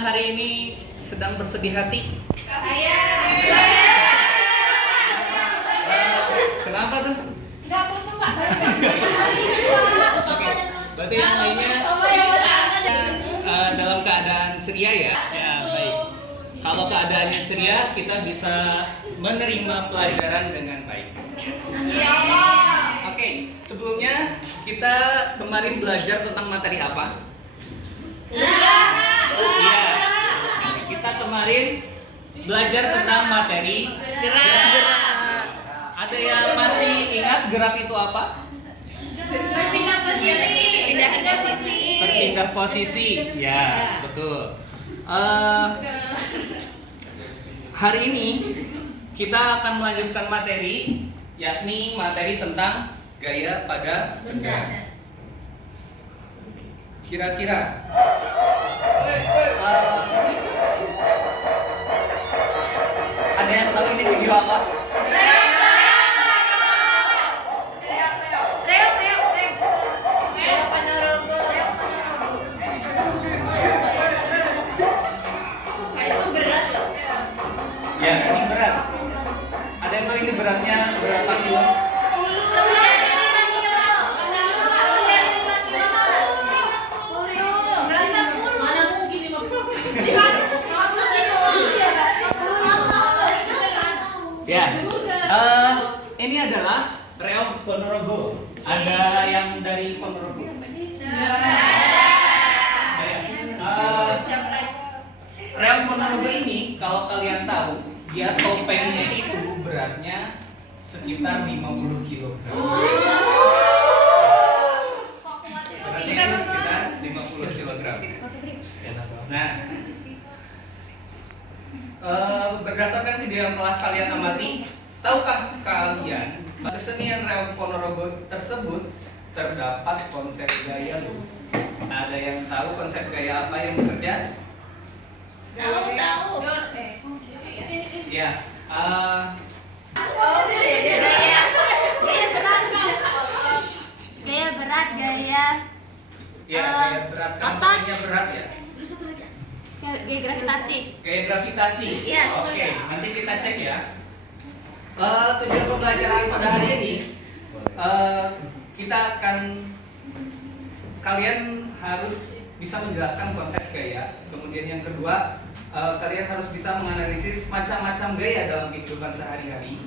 yang hari ini sedang bersedih hati? Saya. Kenapa tuh? Enggak apa-apa, Pak. Oke, berarti yang lainnya dalam keadaan ceria ya? Ya, baik. Kalau keadaannya ceria, kita bisa menerima pelajaran dengan baik. Iya. Oke, sebelumnya kita kemarin belajar tentang materi apa? Iya. Kita kemarin belajar tentang materi gerak. Ada yang masih ingat gerak itu apa? Berpindah posisi. Berpindah posisi. Ya, betul. Hari ini kita akan melanjutkan materi, yakni materi tentang gaya pada benda. Kira-kira ada yang tahu ini video apa? Ya, ini berat. Ada yang tahu ini beratnya berapa kilo? Ya, ini adalah Reog Ponorogo. Ada yang dari Ponorogo? Reog Ponorogo ini, kalau kalian tahu, dia topengnya itu beratnya sekitar 50 kg. Beratnya itu sekitar 50 kg. Nah, berdasarkan video yang telah kalian amati, tahukah kalian kesenian Reog Ponorogo tersebut terdapat konsep gaya loh? Ada yang tahu konsep gaya apa yang bekerja? Tahu. Ya, Gaya berat, gaya gaya berat. Kan otot. gaya berat ya? Gaya gravitasi. Gaya gravitasi. Iya. Oke, nanti kita cek ya. Tujuan pembelajaran pada hari ini, kita akan kalian harus bisa menjelaskan konsep gaya. Kemudian yang kedua, kalian harus bisa menganalisis macam-macam gaya dalam kehidupan sehari-hari.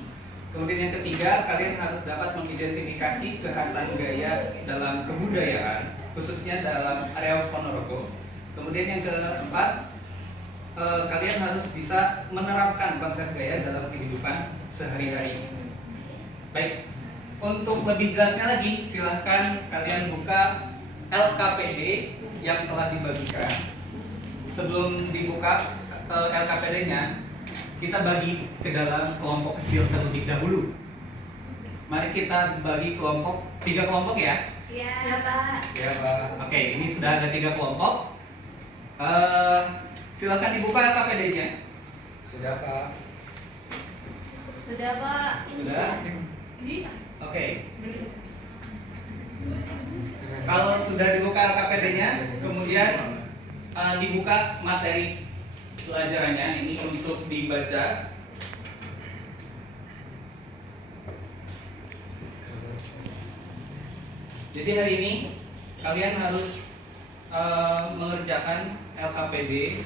Kemudian yang ketiga, kalian harus dapat mengidentifikasi kekhasan gaya dalam kebudayaan, khususnya dalam area Ponorogo. Kemudian yang keempat, kalian harus bisa menerapkan konsep gaya dalam kehidupan sehari-hari. Baik, untuk lebih jelasnya lagi, silahkan kalian buka LKPD yang telah dibagikan. Sebelum dibuka LKPD-nya, kita bagi ke dalam kelompok kecil terlebih dahulu. Mari kita bagi kelompok, 3 kelompok ya? Iya, Pak. Ya, Pak. Oke, ini sudah ada 3 kelompok. Silakan dibuka LKPD-nya. Sudah, Pak. Sudah, Pak. Sudah? Oke. Kalau sudah dibuka LKPD-nya, kemudian dibuka materi pelajarannya ini untuk dibaca. Jadi hari ini kalian harus mengerjakan LKPD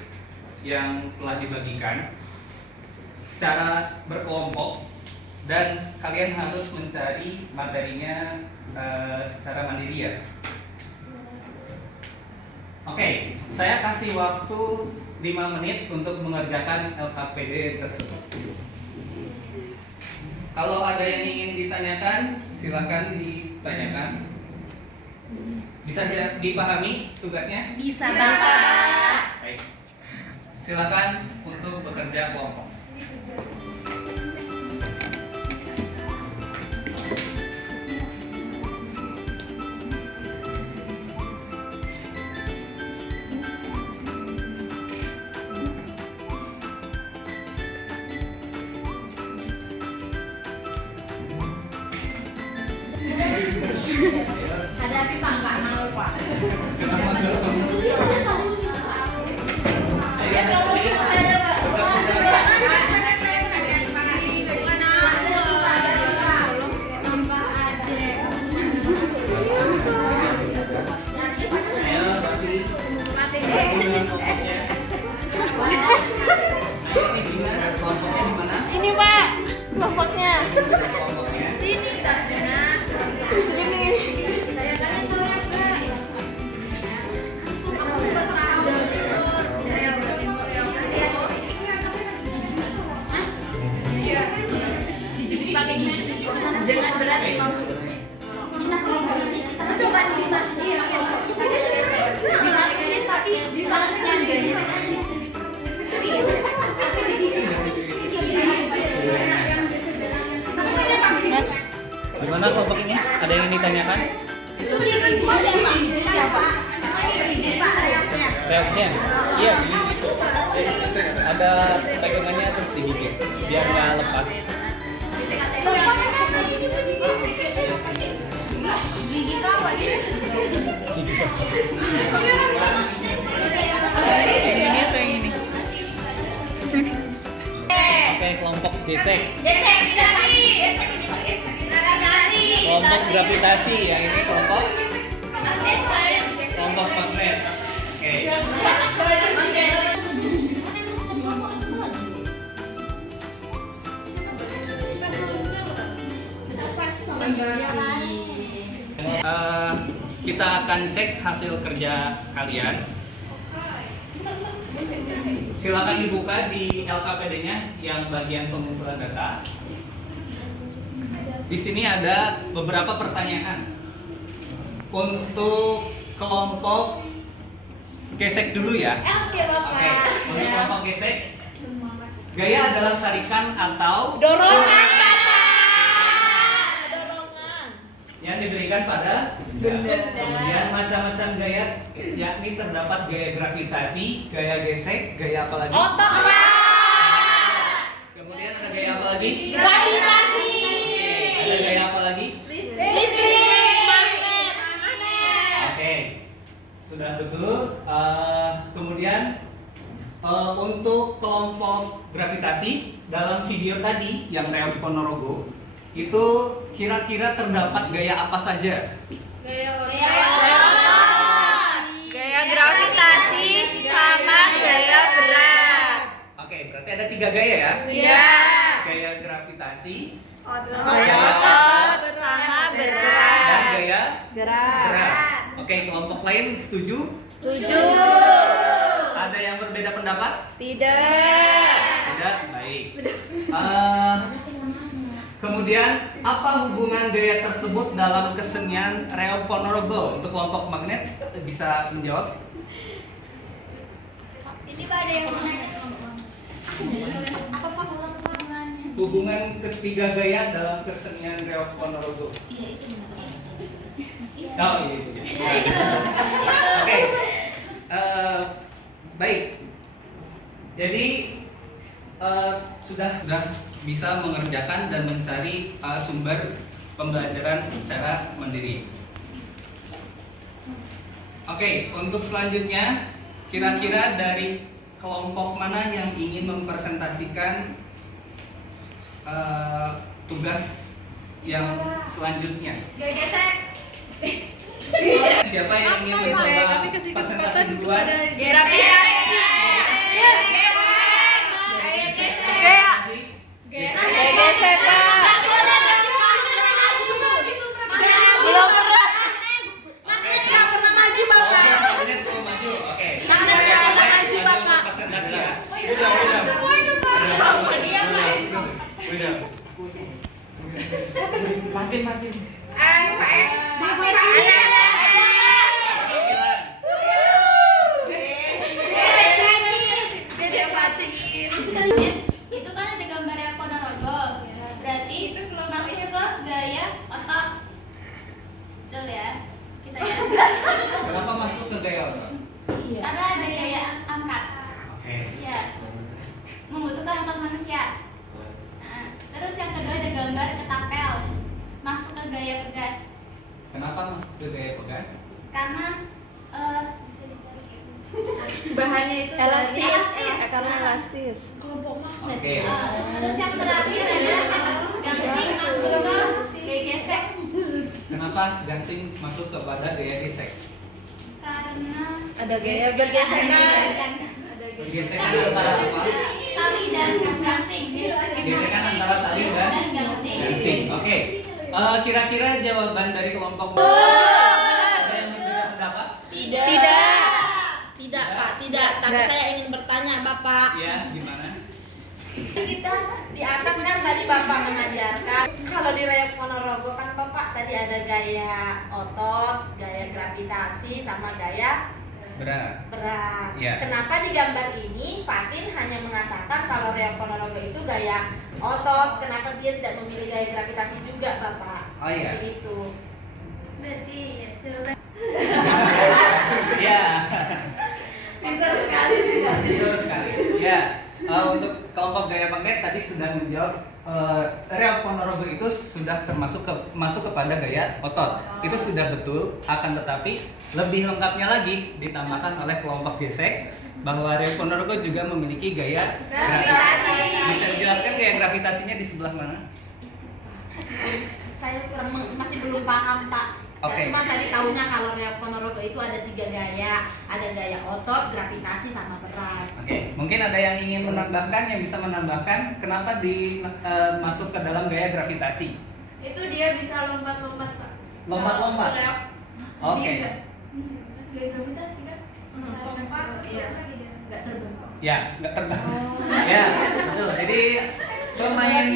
yang telah dibagikan secara berkelompok dan kalian harus mencari materinya secara mandiri ya. Oke, saya kasih waktu 5 menit untuk mengerjakan LKPD tersebut. Kalau ada yang ingin ditanyakan, silakan ditanyakan. Bisa dipahami tugasnya? Bisa, Bapak. Baik. Silakan untuk bekerja kelompok. Hadapi Pak, nggak mau, Pak. Kenapa enggak kamu? kelompoknya. Sini tangannya. Sini. Saya kan suara Kak. Iya. Dijepit pakai gigi. Dengan berat 50. Kita kalau mau kita tuh kan dimasukin tapi di tangannya enggak serius. Mas, gimana kelompok ini? Ada yang ditanyakan? Itu di keyboard ya Pak? Iya Pak. Reaknya? Iya, gitu. Ada pegangannya terus digigit biar nggak lepas. Gigi kawan ya? Ini atau yang ini? Oke, kelompok gesek. Gesek dari. Dari. Kelompok gravitasi, yang ini kelompok magnet. Oke. Kita akan cek hasil kerja kalian. Silakan dibuka di LKPD-nya yang bagian pengumpulan data. Di sini ada beberapa pertanyaan. Untuk kelompok gesek dulu ya. Oke Bapak. Oke, untuk kelompok gesek, gaya adalah tarikan atau Dorongan Bapak. Dorongan. yang diberikan pada Benda. Kemudian macam-macam gaya, yakni terdapat gaya gravitasi, gaya gesek, gaya apa lagi? Otot Pak. Kemudian ada gaya apa lagi? Gravitasi. Ada gaya apa lagi? Listrik. Magnet. Oke, sudah betul. Kemudian untuk kelompok gravitasi dalam video tadi yang Reo di Ponorogo itu kira-kira terdapat gaya apa saja? Gaya Gaya gravitasi sama gaya berat. Oke, berarti ada 3 gaya ya? Iya. Gaya gravitasi, Otot sama dan berat. gaya Berat. berat. Oke, kelompok lain setuju? Setuju. Ada yang berbeda pendapat? Tidak. Tidak, baik. Kemudian apa hubungan gaya tersebut dalam kesenian Reo Ponorogo? Untuk kelompok magnet bisa menjawab? Ini Pak ada yang apa Pak hubungannya? Hubungan ketiga gaya dalam kesenian Reo Ponorogo. Iya itu benar. Oh iya itu. Oke. Baik. Jadi sudah bisa mengerjakan dan mencari sumber pembelajaran secara mandiri. Oke, untuk selanjutnya kira-kira dari kelompok mana yang ingin mempresentasikan tugas yang selanjutnya? Gesek. Siapa yang ingin mencoba presentasi duluan? Gravitasi. Gesek, Pak. Belum pernah. Magnet nggak pernah maju Oh, Bapak. magnet belum maju. Oke. Magnet nggak pernah maju Bapak. Presentasi ya. Iya Pak. Matiin. Itu kan ada gambar yang Ponorogo. Berarti itu masuk ke gaya otot. Betul ya? Kita ya. Kenapa masuk ke gaya otot? Karena ada gaya angkat. Oke. Iya. Membutuhkan otot manusia. Nah, terus yang kedua ada gambar ketapel. Masuk ke gaya pegas. Kenapa masuk ke gaya pegas? Karena bisa ditarik ya. Bahannya itu elastis. Elastis. Karena elastis. Oke. Terus yang terakhir ada gangsing masuk ke gaya gesek. Kenapa gangsing masuk kepada gaya gesek? Karena Ada gaya bergesekan. Gesekan antara apa? tali dan gangsing. Gesekan antara tali dan gangsing. Dancing. Oke. Kira-kira jawaban dari kelompok ada yang berbeda pendapat? Tidak, Pak, tidak. Tapi saya ingin bertanya, Bapak. Ya, gimana? Kita di atas kan tadi Bapak mengajarkan kalau di Reok Ponorogo kan Bapak tadi ada gaya otot, gaya gravitasi sama gaya Berat. berat. Ya. Kenapa di gambar ini Fatin hanya mengatakan kalau Reok Ponorogo itu gaya otot, kenapa dia tidak memilih gaya gravitasi juga Bapak? Oh iya. Seperti itu. Berarti ya coba. Ya. Pintar sekali sih Fatin. Betul sekali. Ya. Untuk kelompok gaya magnet tadi sudah menjawab Reok Ponorogo itu sudah masuk kepada gaya otot. Itu sudah betul, akan tetapi lebih lengkapnya lagi ditambahkan oleh kelompok gesek bahwa Reok Ponorogo juga memiliki gaya gravitasi. Bisa dijelaskan gaya gravitasinya di sebelah mana? Saya masih belum paham Pak. Oke. Cuma tadi tahunya kalau Reok Ponorogo itu ada 3 gaya, ada gaya otot, gravitasi sama berat. Oke, mungkin ada yang ingin menambahkan, yang bisa menambahkan kenapa masuk ke dalam gaya gravitasi? Itu dia bisa lompat-lompat, Pak. Lompat-lompat? Reok. Oke. Dia gaya gravitasi kan? Lompat, Iya. lagi dia. Nggak terbang. Ya, nggak terbang. Ya, betul. Jadi pemain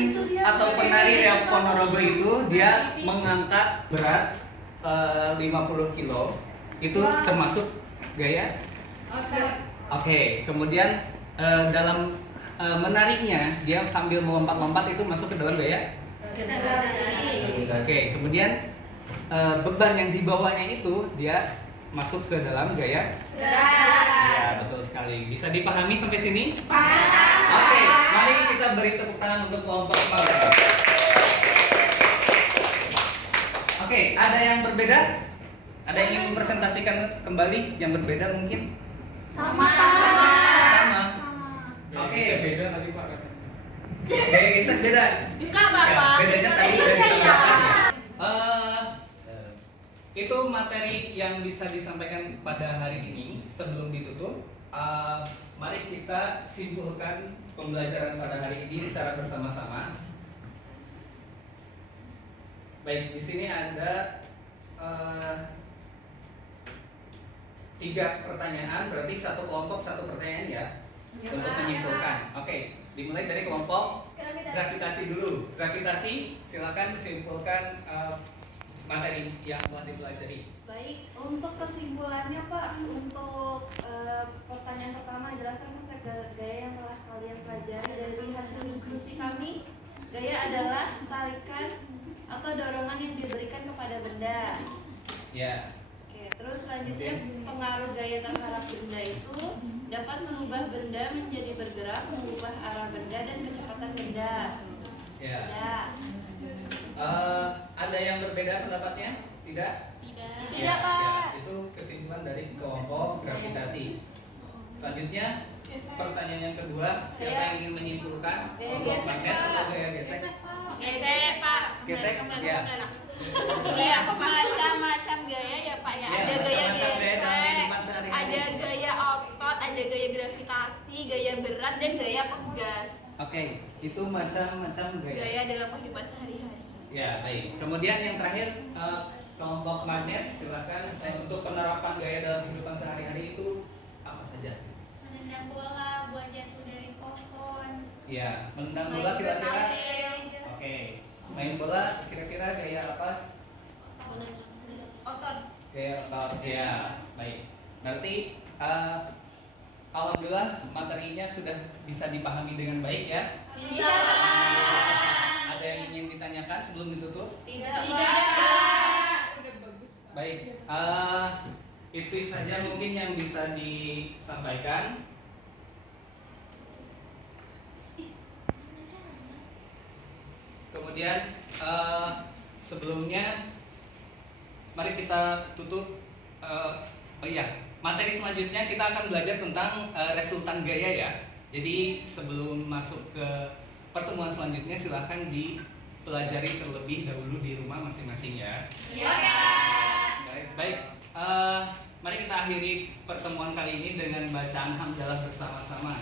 atau penari Reok Ponorogo itu dia mengangkat berat 50 kilo. Itu termasuk gaya. Oke, kemudian dalam menariknya dia sambil melompat-lompat itu masuk ke dalam gaya. Oke, kemudian beban yang dibawanya itu dia masuk ke dalam gaya. Ya, betul sekali. Bisa dipahami sampai sini? Oke, mari kita beri tepuk tangan untuk kelompok magnet. Oke, ada yang berbeda? Ada yang ingin mempresentasikan kembali yang berbeda mungkin? Sama. Sama. Oke. Beda tadi Pak. Gaya gesek beda. Enggak Ya, Bapak. bedanya tadi Ini udah gaya. ditambahkan. Itu materi yang bisa disampaikan pada hari ini. Sebelum ditutup, mari kita simpulkan pembelajaran pada hari ini secara bersama-sama. Baik, di sini ada 3 pertanyaan, berarti satu kelompok satu pertanyaan ya, untuk menyimpulkan. Oke, dimulai dari kelompok gravitasi dulu. Gravitasi, silakan simpulkan materi yang telah dipelajari. Baik, untuk kesimpulannya Pak, untuk pertanyaan pertama jelaskan konsep gaya yang telah kalian pelajari dari hasil diskusi kami. Gaya adalah tarikan atau dorongan yang diberikan kepada benda. Ya. Oke, terus selanjutnya pengaruh gaya terhadap benda itu dapat mengubah benda menjadi bergerak, mengubah arah benda dan kecepatan benda. Ya. Ya. Ada yang berbeda pendapatnya? Tidak? Tidak. Ya, ya, itu kesimpulan dari kelompok gravitasi. Selanjutnya, pertanyaan yang kedua, siapa yang ingin menyimpulkan Gaya kelompok gesek, magnet Pak. atau gaya gesek? Gesek Pak. Gesek, ya. Iya, macam-macam gaya ya Pak ya. Ya, Ada gaya macam-macam gaya dalam gesek, kehidupan sehari-hari. ada gaya otot, ada gaya gravitasi, gaya berat dan gaya pegas. Oke, itu macam-macam gaya. Gaya dalam kehidupan sehari-hari. Ya, baik. Kemudian yang terakhir, kelompok magnet, silakan untuk penerapan gaya dalam kehidupan sehari-hari itu apa saja? Menendang bola, buat jatuh dari pohon. Ya, menendang bola kira-kira. Oke, main bola kira-kira gaya apa? Otot. Gaya otot. Ya, baik. Berarti alhamdulillah materinya sudah bisa dipahami dengan baik ya. Bisa. Ada yang ingin ditanyakan sebelum ditutup? Tidak. Baik, itu saja mungkin yang bisa disampaikan. Kemudian sebelumnya mari kita tutup. Oh iya, materi selanjutnya kita akan belajar tentang resultan gaya ya. Jadi sebelum masuk ke pertemuan selanjutnya silahkan dipelajari terlebih dahulu di rumah masing-masing ya. Iya. Baik, mari kita akhiri pertemuan kali ini dengan bacaan hamdalah bersama-sama.